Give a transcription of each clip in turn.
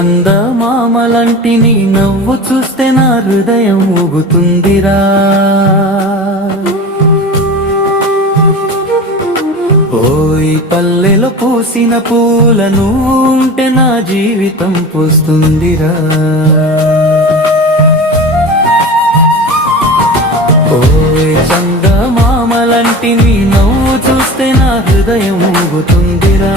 చందమామలంటి నీ నవ్వు చూస్తే నా హృదయం ఊగుతుందిరా. ఓయ్ పల్లెలో పూసిన పూలను ఉంటే నా జీవితం పూస్తుందిరా. ఓయ్ చందమామలంటి నీ నవ్వు చూస్తే నా హృదయం ఊగుతుందిరా.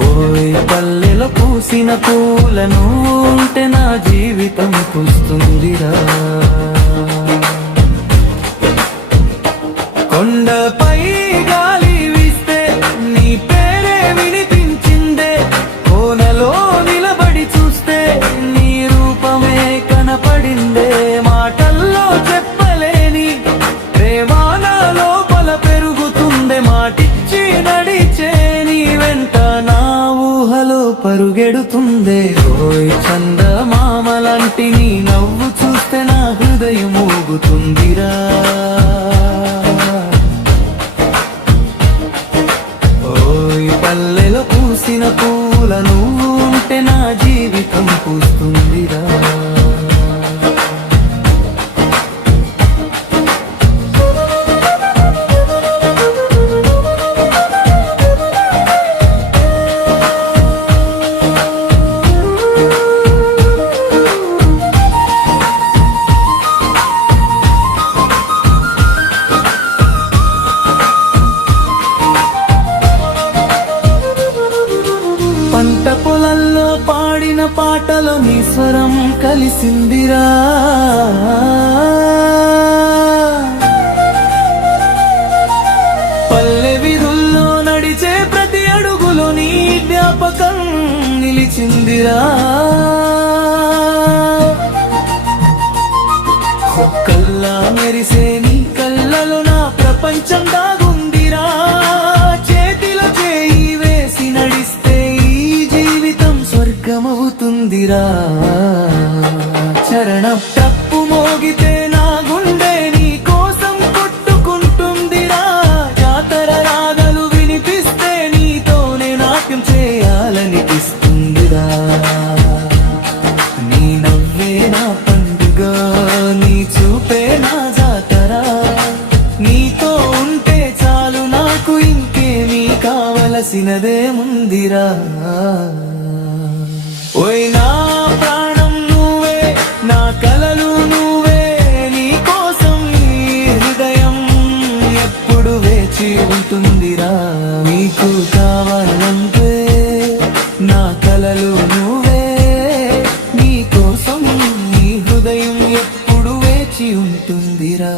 ఓయ్ పల్లెలో పూసిన పూలను ఉంటే నా జీవితం పూస్తుందిరా. కొండపై గాలి వీస్తే నీ పేరే వినిపించిందే, కోనలో నిలబడి చూస్తే నీ రూపమే కనపడిందే. మాటల్లో చెప్పలేని ప్రేమ నా లోపల పెరుగుతుందే, మాటిచ్చి నడిచే నీ వెంట నా ఊహలో పరుగెడుతుందే. ఓయ్ చందమామలాంటి నీ నవ్వు చూస్తే నా హృదయం ఊగుతుందిరా. పల్లెలో పూసిన పూలను ఉంటే నా జీవితం పూస్తుందిరా. పంట పొలల్లో పాడిన పాటలో నీ స్వరం కలిసిందిరా. పల్లె వీధుల్లో నడిచే ప్రతి అడుగులో నీ జ్ఞాపకం నిలిచిందిరా. ఒక్కల్లా మెరిసే నీ కళ్ళలో నా ప్రపంచం దాగుందిరా. చేతిలో చేయి వేసి నడిస్తే స్వర్గమవుతుందిరా. చరణం తప్పు మోగితే నా గుండె నీ కోసం కొట్టుకుంటుందిరా. జాతర రాగలు వినిపిస్తే నీతోనే నాట్యం చేయాలనిపిస్తుందిరా. నీ నవ్వే నా పండుగ, నీ చూపే నా జాతర. నీతో ఉంటే చాలు నాకు ఇంకేమీ కావలసినదే ముందిరా. ఓయ్ నా ప్రాణం నువ్వే, నా కలలు నువ్వే, నీ కోసం ఈ హృదయం ఎప్పుడు వేచి ఉంటుందిరా. నీకు కావాలంటే నా కలలు నువ్వే, నీ కోసం ఈ హృదయం ఎప్పుడు వేచి ఉంటుందిరా.